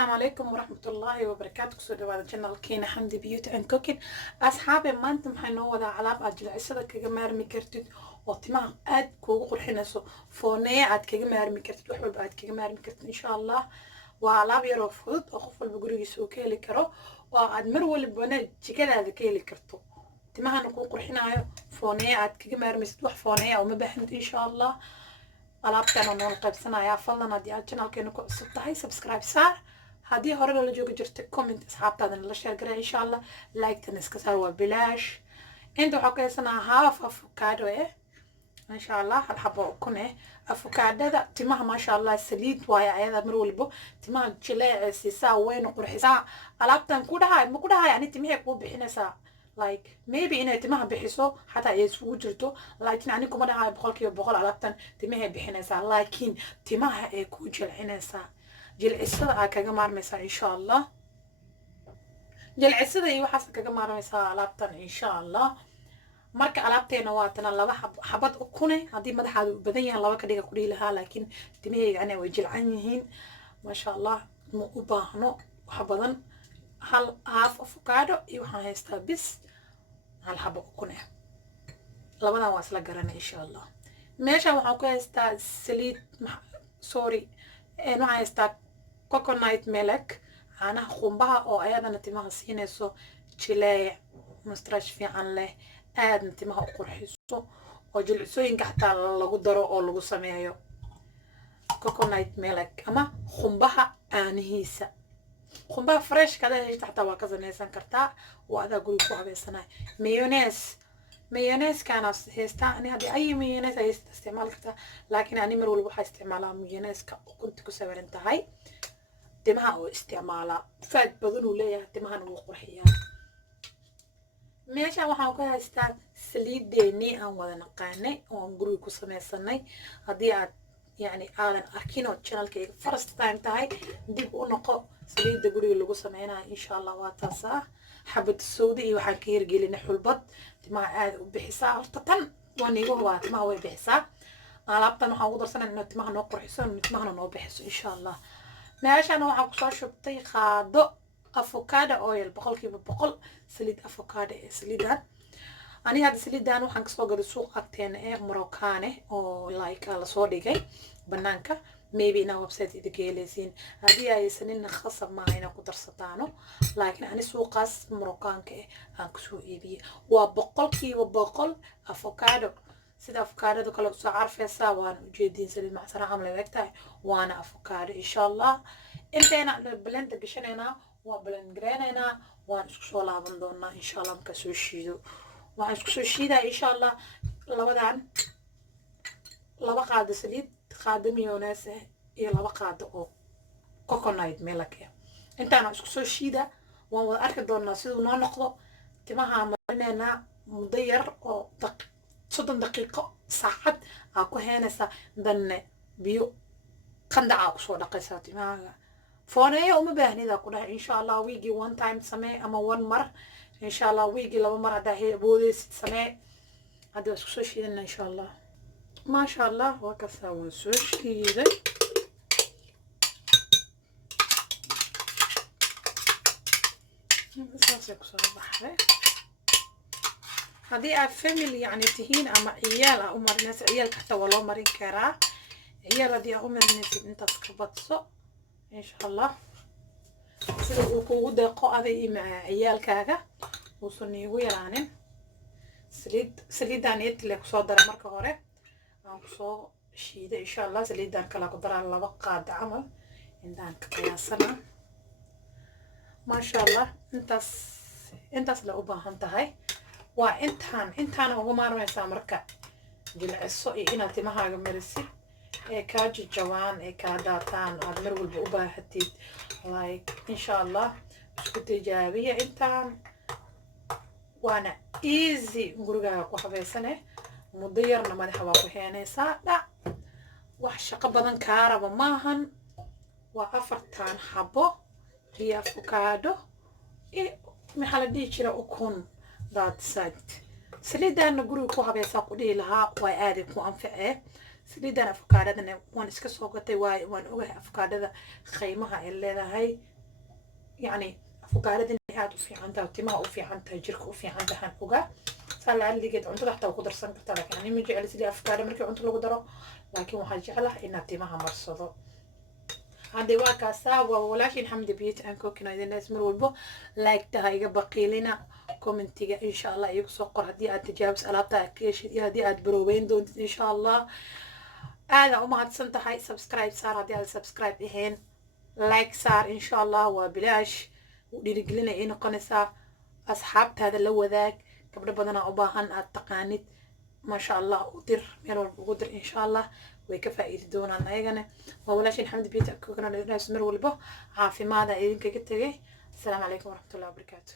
السلام عليكم ورحمة الله وبركاته. كسو دوادا channel كينا حمدي بيوتي and cooking. أصحابي maanta maxay noo wadaa alaab aad jilcisada kaga maarmi kartid oo timaha aad kugu qurxinayso foonee aad kaga maarmi kartid wax walba aad kaga maarmi kartid insha Allah. waa alaab yar oo fudud oo qof walba gurigiisa uu ka heli karo oo aad mar walbana jikadaada ka heli karto timahana kuu qurxinayo foonee aad kaga maarmaysid wax foonee uma baahnid insha Allah. alaabtan oo nool qaybsanaya fadlan haddii aad channelkeena ku cusub tahay subscribe saar haddii hore loola joogi jirtay comment asxaabtaadana la share garay insha Allah. like-tan iska saar waa bilaash. inta waxaa ka haysanaa half avocado insha Allah hal xabo ukun avocadada timaha maasha Allah saliid waaye ayada mar walbo timaha jileecaysiisaa wayna qurxisaa alaabtan ku dhahay ma ku dhahay ani timaha ku bixinaysaa like maybe inay timaha bixiso xataa ay isugu jirto laakiin ani kuma dhahay boqolkiiba boqol alaabtan timaha bixinaysaa laakiin timaha ay ku jilcinaysaa jilcisada aad kaga maarmaysaa insha Allah. jilcisada iyo waxaas kaga maarmaysaa alaabtan insha Allah. marka alaabteena waa tan laba xabad ukun hadii madaxaadu u badan yahay laba ka dhiga ku dhiilaha laakiin timahayga ana way jilcan yihiin maasha Allah ma u baahno wax badan hal half avocado iyo waxaan haystaa bis hal xabo ukun labadan waa isla garanay insha Allah. meesha waxaan ku haystaa saliid sorry waxaan haystaa coconut milk caanaha qumbaha oo ayadana timaha siinayso jileec mustrash fiican leh aadna timaha u qurxiso oo jilcisooyinka xataa lagu daro oo lagu sameeyo coconut milk ama qumbaha caanihiisa qumbaha fresh kada heshta xataa waa ka samaysan kartaa waa adaa guriga ku habeysanaay. mayonnaise kana haystaa ani haddii ay mayonnaise ay isticmaali kartaa laakiin ani mar walba waxaa isticmaalaa mayonnaise-ka ukunta ku sawiran tahay timaha oo isticmaalaa faad badan uu leeyahay timahana wuu qurxiyaa. meeshaan waxaan ku haystaa saliideennii aan wada naqaanay oo aan guriga ku samaysanay haddii aad يعني aadan arkin oo channelkayga first time tahay dib u noqo saliida guriga lagu sameeyay insha Allah waa taas xabad sawdi iyo waxaan ka hirgelinay xulbad timaha aad u bixisaa horta tan waan igu waa timaha way bixisaa alaabtan waxaan ugu darsanay in timaha noo qurxiso timahana noo bixiso insha Allah. meeshaan waxaan ku soo shubtay qaado avocado oil boqolkiiba boqol saliid avocado saliidan ani hadda saliidan waxaan kasoo gaday suuq agteena Moroccan oo like la soo dhigay banaanka maybe ina website idinka helaysiin haddii aysan khasab ma ayna ku darsataano laakiin ani suuqaas Moroccanka aan kusoo iibiyay waa boqolkiiba boqol avocado sida avocado kale soo carfaysaa waan u jeedin saliid macsan camal leegtahay waana avocado insha Allah. inteena blend gashanayna waa blend gareynayna waan isku soo laaban doonaa insha Allah marka soo shiido waxaan isku soo shiidaa insha Allah. labadan laba qaado saliid qaado mayonnaise iyo laba qaado oo coconut milk intaan isku soo shiida waan wada arki doonaa siduu noo noqdo timaha marinayna muddo yar oo 30 daqiiqo saacad aa ku heenaysa danne biyo qandaca ku soo dhaqaysaa timaha fooneeyo uma baahnida ku dhahay insha Allah weekly one time samee ama one mar insha Allah weekly laba mar hadaa boodaysid samee hadda isku soo shiidana insha Allah. ما شاء الله وكسا ونسوش كده اساسك صار بحري هذه فاميلي يعني تهين اما عيال عمر ناس عيال حتى ولو مرين كرا عيال هذه عمر ناس انت تكبتصو ان شاء الله سيدو كو دقو ادي مع عيالكاga وسني ويرانين سليدان يتلك soo dara marka hore aan soo shiiday insha Allah saliidan kala ku daraa laba qaad camal indaan ka qiyaasana ma sha Allah intaas la u baahan tahay waa intaan ugu maarmaysaa marka jilciso iyo inaad timahaaga marisid ee ka jajawaan ee ka daataan aad mar walba u baahatid like insha Allah isku tijaabiya intaan waana easy gurigaaga ku habeysane muddo yarna madaxa waa ku heenaysaa dhac wax shaqo badan kaa raba maahan waa afartan xabo iyo avocado maxaa la dhihi jira ukun daadsad saliidaana guriga ku habeysaa ku dhihi lahaa waa aadi ku anficee saliidan afkaadhadana waan iska soo gatay waayo waan ogahay afkaadhada qiimaha ay leedahay yacni afkaadhada inay aada u fiican tahay timaha u fiican tahay jirka u fiican tahaan ogaa saa lacaligeed cuntada xataa ku darsan kartaa laakiin ani ma jecli sidii afkaadha markii cunto lagu daro laakiin waxaan jeclahay inaad timaha marsado هذا واكاسا ولكن حمد بيت أن كوكنا إذا الناس مر والبو لايك تهايجا بقيلنا كومنتيجا إن شاء الله يكسوقر هدي أتجاوز ألابتا كيش هدي أتبروين دون إن شاء الله هذا وما هتصنت هاي سبسكرايب صار هدي على سبسكرايب إهين لايك صار إن شاء الله وبلاش وديرجلنا إيه نقنصا أصحاب هذا اللي ذاك قبل بدنا أباهن التقانيد ما شاء الله ودير ميرو ودير إن شاء الله ويكفى دونان أيجنا وولاشين حمد بيتك كنا نسمر والبه عافي ماذا إذن كجتة السلام عليكم ورحمة الله وبركاته.